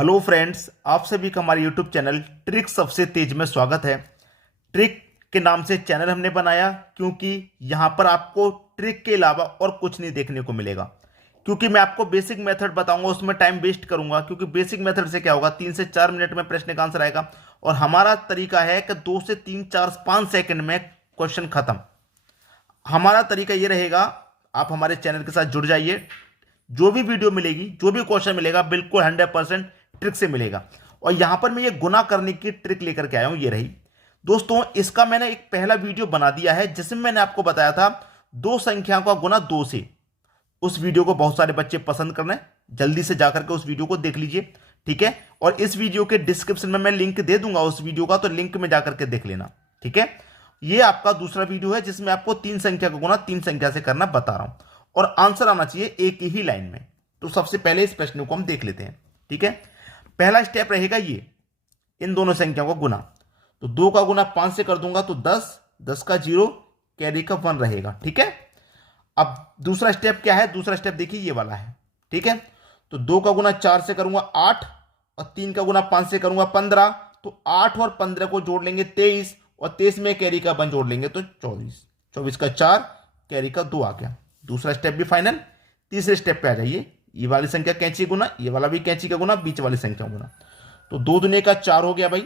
Hello friends, आप सभी का हमारे यूट्यूब चैनल ट्रिक सबसे तेज में स्वागत है। ट्रिक के नाम से चैनल हमने बनाया क्योंकि यहाँ पर आपको ट्रिक के अलावा और कुछ नहीं देखने को मिलेगा। क्योंकि मैं आपको बेसिक मेथड बताऊंगा, उसमें टाइम वेस्ट करूंगा। क्योंकि बेसिक मेथड से क्या होगा, 3 से 4 मिनट में प्रश्न का आंसर आएगा और हमारा तरीका है कि 2 से 3 4 5 सेकंड में क्वेश्चन खत्म। हमारा तरीका ये रहेगा, आप हमारे चैनल के साथ जुड़ जाइए। जो भी वीडियो मिलेगी, जो भी क्वेश्चन मिलेगा, बिल्कुल 100% ट्रिक से मिलेगा। और यहां पर मैं ये गुना करने की ट्रिक लेकर के आया हूं, ये रही दोस्तों। इसका मैंने एक पहला वीडियो बना दिया है जिसमें मैंने आपको बताया था दो संख्याओं का गुना 2 से। उस वीडियो को बहुत सारे बच्चे पसंद कर रहे हैं, जल्दी से जाकर के उस वीडियो को देख लीजिए, ठीक है। और इस वीडियो के डिस्क्रिप्शन में मैं लिंक दे दूंगा उस वीडियो का, तो लिंक में जाकर के देख लेना, ठीक है। ये आपका दूसरा वीडियो है जिसमें आपको 3 संख्या का गुना 3 संख्या से करना बता रहा हूं और आंसर आना चाहिए एक ही लाइन में। तो सबसे पहले इस प्रश्न को हम देख लेते हैं, ठीक है। पहला स्टेप रहेगा ये, इन दोनों संख्याओं का गुना। तो 2 का गुना 5 से कर दूंगा तो 10, 10 का 0, कैरी का 1 रहेगा, ठीक है। अब दूसरा स्टेप क्या है, दूसरा स्टेप देखिए ये वाला है, ठीक है। तो 2 का गुना 4 से करूंगा 8 और 3 का गुना 5 से करूंगा 15। तो 8 और 15 को जोड़ लेंगे 23 और 23 में कैरी का 1 जोड़ लेंगे तो 24, 24 का 4, कैरी का 2 आ गया। दूसरा स्टेप भी फाइनल। तीसरे स्टेप पे आ जाइए, ये वाली संख्या कैंची गुना, ये वाला भी कैंची का गुना, बीच वाली संख्या गुना। तो 2 दुने का 4 हो गया भाई,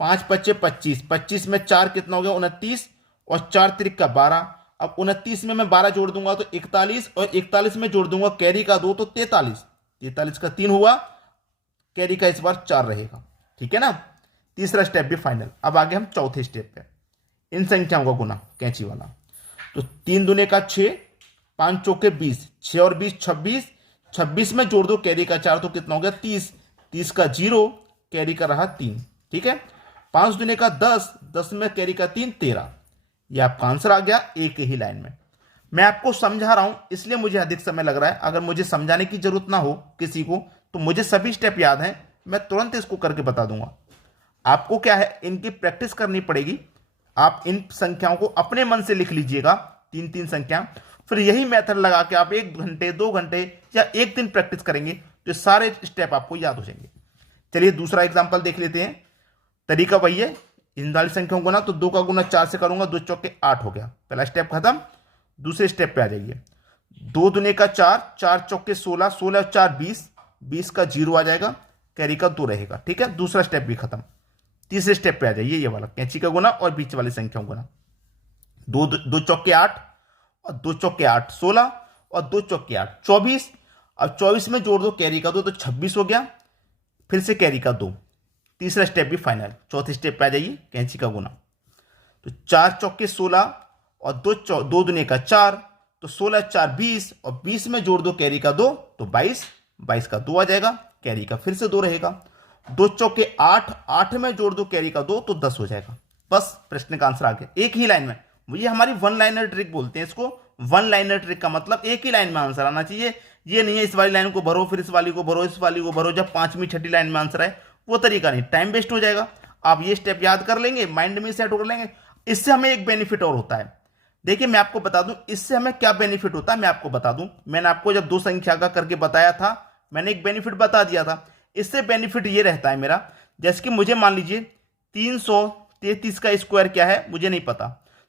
5 पच्चे 25, 25 में 4 कितना हो गया 29 और 4 त्रिक का 12। अब 29 में मैं 12 जोड़ दूंगा तो 41 और 41 में जोड़ दूंगा कैरी का 2 तो 43, 43 का 3 हुआ, कैरी का इस बार 4 रहेगा, ठीक है ना। तीसरा स्टेप भी फाइनल। अब आगे हम चौथे स्टेप पे, इन संख्याओं का गुना कैंची वाला। तो 3 दुने का 6, 5 चौके 20, 6 और 20 26, 26 में जोड़ दो कैरी का 4 तो कितना हो गया 30, 30 का 0, कैरी का रहा 3, ठीक है। 5 दुने का 10, 10 में कैरी का 3, 13। ये आपका आंसर आ गया एक ही लाइन में। मैं आपको समझा रहा हूं इसलिए मुझे अधिक समय लग रहा है। अगर मुझे समझाने की जरूरत ना हो किसी को तो मुझे सभी स्टेप याद हैं, मैं तुरंत इसको करके बता दूंगा। आपको क्या है, इनकी प्रैक्टिस करनी पड़ेगी। आप इन संख्याओं को अपने मन से लिख लीजिएगा, 3-3 संख्या। फिर यही मेथड लगा के आप 1 घंटे 2 घंटे या 1 दिन प्रैक्टिस करेंगे तो सारे स्टेप आपको याद हो जाएंगे। चलिए दूसरा एग्जांपल देख लेते हैं। तरीका वही है, इन वाली संख्याओं को ना। तो 2 का गुना 4 से करूंगा, 2 चौके 8 हो गया, पहला स्टेप खत्म। दूसरे स्टेप पे आ जाइए, 2 दुने का 4, 4 चौके 16, 16 और 4 20, 20 का 0 आ जाएगा, कैरी का 2 रहेगा, ठीक है। दूसरा स्टेप भी खत्म। तीसरे स्टेप पे आ जाइए, ये वाला कैंची का गुना और बीच वाली संख्याओं गुना। 2 चौके 8 और 2 चौके 8 16 और 2 चौके 8 24। अब 24 में जोड़ दो कैरी का 2 तो 26 हो गया, फिर से कैरी का 2। तीसरा स्टेप भी फाइनल। चौथे स्टेप पे आ जाइए, कैंची का गुना। तो 4 चौके 16 और 2 दुने का 4 तो 16 4 20 और 20 में जोड़ दो कैरी का 2 तो 22, 22 का 2 आ जाएगा, कैरी का फिर से 2 रहेगा। 2 चौके 8, 8 में जोड़ दो कैरी का 2 तो 10 हो जाएगा। बस प्रश्न का आंसर आ गया एक ही लाइन में। ये हमारी 1 लाइनर ट्रिक बोलते हैं इसको। 1 लाइनर ट्रिक का मतलब एक ही लाइन में आंसर आना चाहिए। ये नहीं है इस वाली लाइन को भरो, फिर इस वाली को भरो, इस वाली को भरो, जब 5वीं 6ठी लाइन में आंसर आए, वो तरीका नहीं, टाइम वेस्ट हो जाएगा। आप ये स्टेप याद कर लेंगे, माइंड में सेट कर लेंगे। इससे हमें एक बेनिफिट और होता है, देखिए मैं आपको बता दूं इससे हमें क्या बेनिफिट होता है। मैं आपको बता दूं, मैंने आपको जब 2 संख्या का करके बताया था, मैंने एक बेनिफिट बता दिया था। इससे बेनिफिट ये रहता है मेरा, जैसे कि मुझे मान लीजिए 333 का स्क्वायर क्या है मुझे नहीं पता,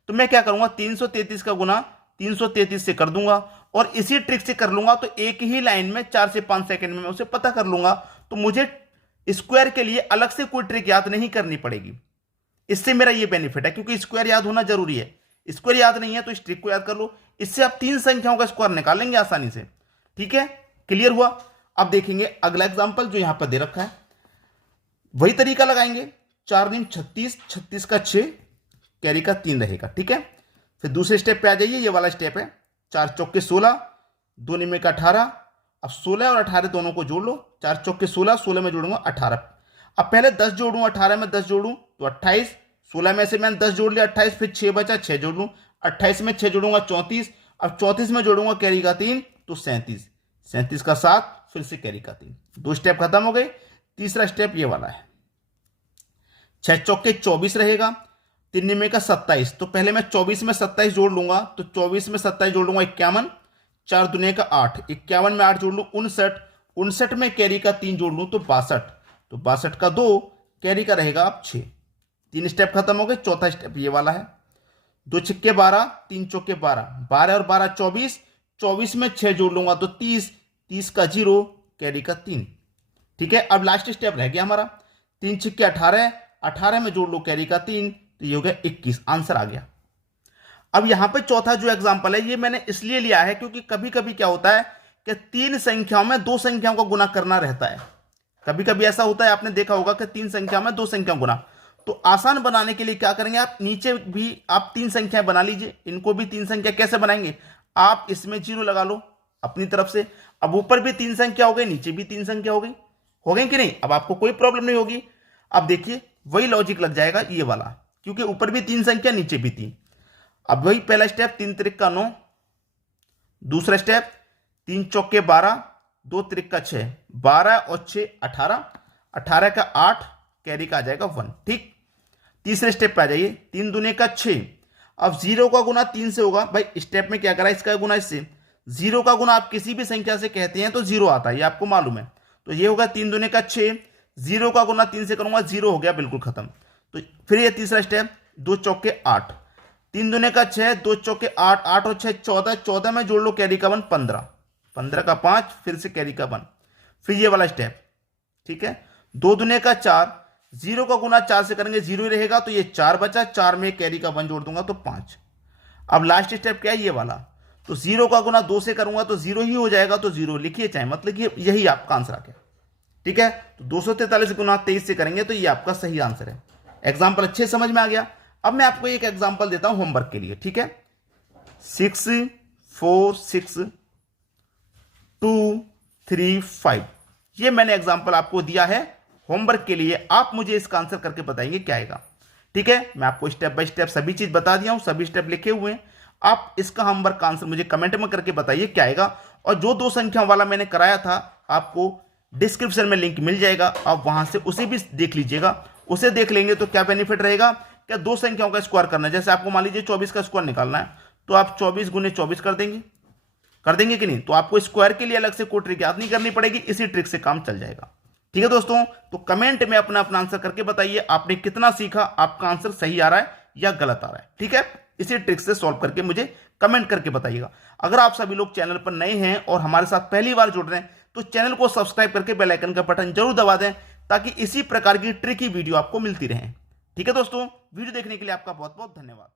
तो मैं क्या करूंगा 333 का गुना 333 से कर दूंगा और इसी ट्रिक से कर लूंगा। तो एक ही लाइन में 4 से 5 सेकंड में मैं उसे पता कर लूंगा। तो मुझे स्क्वायर के लिए अलग से कोई ट्रिक याद नहीं करनी पड़ेगी। इससे मेरा ये बेनिफिट है, क्योंकि स्क्वायर याद होना जरूरी है। स्क्वायर याद नहीं है तो इस ट्रिक को याद कर लो, इससे आप 3 संख्याओं का स्क्वायर निकालेंगे आसानी से, ठीक है। क्लियर हुआ। अब देखेंगे अगला एग्जांपल जो यहां पर दे रखा है, वही तरीका लगाएंगे। 4 दिन 36, 36 का 6, कैरी का 3 रहेगा, ठीक है। फिर दूसरे स्टेप पे आ जाइए, ये वाला स्टेप है। 4 चौके 16, 2 निमे का 18। अब 16 और 18 दोनों को जोड़ लो, 4 चौके 16, 16 में जोड़ूंगा 18। अब पहले 10 जोड़ूं, 18 में 10 जोड़ूं तो 28, 16 में से मैंने 10 जोड़ लिया 28, फिर 6 बचा, 6 जोड़ लूं, 28 में 6 जोड़ूंगा 34। अब 34 में जोड़ूंगा कैरी का 3 तो 37, 37 का 7, फिर से कैरी का 3। 2 स्टेप खत्म हो गए। तीसरा स्टेप ये वाला है, 6 चौके 24 रहेगा, 3 निमे का 27। तो पहले मैं 24 में 27 जोड़ लूंगा, तो 24 में 27 जोड़ लूंगा 51, 4 दुनिया का 8, 51 में 8 जोड़ लूं 59, 59 में कैरी का 3 जोड़ लूँ तो 62, तो 62 का 2, कैरी का रहेगा अब 6। 3 स्टेप खत्म हो गए। चौथा स्टेप ये वाला है, 2 छक्के 12, 3 चौके 12, 12 और 12 24, 24 में 6 जोड़ लूंगा तो 30, 30 का 0, कैरी का 3। ठीक है, अब लास्ट स्टेप रह गया हमारा, 3 छक्के 18, 18 में जोड़ लो कैरी का 3, तो ये हो गया 21। आंसर आ गया। अब यहां पे चौथा जो एग्जांपल है ये मैंने इसलिए लिया है क्योंकि कभी कभी क्या होता है कि 3 संख्याओं में 2 संख्याओं का गुना करना रहता है। कभी कभी ऐसा होता है, आपने देखा होगा कि 3 संख्या में 2 संख्या गुना। तो आसान बनाने के लिए क्या करेंगे, आप नीचे भी आप 3 संख्याएं बना लीजिए, इनको भी 3 संख्या कैसे बनाएंगे, आप इसमें 0 लगा लो अपनी तरफ से। अब ऊपर भी 3 संख्या हो गई, नीचे भी 3 संख्या हो गई कि नहीं, अब आपको कोई प्रॉब्लम नहीं होगी। अब देखिए वही लॉजिक लग जाएगा ये वाला, क्योंकि ऊपर भी 3 संख्या नीचे भी 3। अब वही पहला स्टेप, 3 त्रिक का 9, दूसरा स्टेप 3 चौके 12, 2 त्रिक का 6, 12 और 6 18, 18 का 8, कैरी का आ जाएगा 1। ठीक, तीसरे स्टेप पे आ जाइए, 3 दूने का 6। अब 0 का गुना 3 से होगा, भाई स्टेप में क्या करा, इसका गुना इससे। 0 का गुना आप किसी भी संख्या से कहते हैं तो 0 आता है, ये आपको मालूम है। तो ये होगा 3 दूने का 6, 0 का गुना 3 से करूंगा, 0 हो गया बिल्कुल खत्म। तो फिर ये तीसरा स्टेप, 2 चौके 8, 3 दूने का 6, 2 चौके 8, 8 और 6 14, 14 में जोड़ लो कैरी का 1 15, 15 का 5, फिर से कैरी का 1। फिर ये वाला स्टेप, ठीक है, 2 दूने का 4, 0 का गुना 4 से करेंगे 0 ही रहेगा, तो ये 4 बचा, 4 में कैरी का 1 जोड़ दूंगा तो 5। अब लास्ट स्टेप क्या है, ये वाला, तो 0 का गुना 2 से करूंगा तो 0 ही हो जाएगा, तो 0 लिखिए चाहे, मतलब कि यही आपका आंसर आ गया। ठीक है, तो 243 गुना 23 से करेंगे तो ये आपका सही आंसर है। एग्जाम्पल अच्छे समझ में आ गया। अब मैं आपको एक एग्जाम्पल देता हूं होमवर्क के लिए। ठीक है, 6 4 6 2 3 5, ये मैंने एग्जाम्पल आपको दिया है होमवर्क के लिए। आप मुझे इसका आंसर करके बताएंगे क्या आएगा। ठीक है, मैं आपको स्टेप बाय स्टेप सभी चीज बता दिया हूं, सभी स्टेप लिखे हुए हैं। आप इसका होमवर्क का आंसर मुझे कमेंट में करके बताइए क्या आएगा। और जो 2 संख्या वाला मैंने कराया था, आपको डिस्क्रिप्शन में लिंक मिल जाएगा, आप वहां से उसे भी देख लीजिएगा। उसे देख लेंगे तो क्या बेनिफिट रहेगा, क्या 2 संख्याओं का स्क्वायर करना है। जैसे आपको मान लीजिए 24 का स्क्वायर निकालना है, तो आप 24 गुने 24 कर देंगे कि नहीं, तो आपको स्क्वायर के लिए अलग से कोई ट्रिक याद नहीं करनी पड़ेगी, इसी ट्रिक से काम चल जाएगा। ठीक है दोस्तों, तो कमेंट में अपना आंसर करके बताइए आपने कितना सीखा, आपका आंसर सही आ रहा है या गलत आ रहा है। ठीक है, इसी ट्रिक से सॉल्व करके मुझे कमेंट करके बताइएगा। अगर आप सभी लोग चैनल पर नए हैं और हमारे साथ पहली बार जुड़ रहे हैं तो चैनल को सब्सक्राइब करके बेल आइकन का बटन जरूर दबा दें, ताकि इसी प्रकार की ट्रिकी वीडियो आपको मिलती रहे। ठीक है दोस्तों, वीडियो देखने के लिए आपका बहुत बहुत धन्यवाद।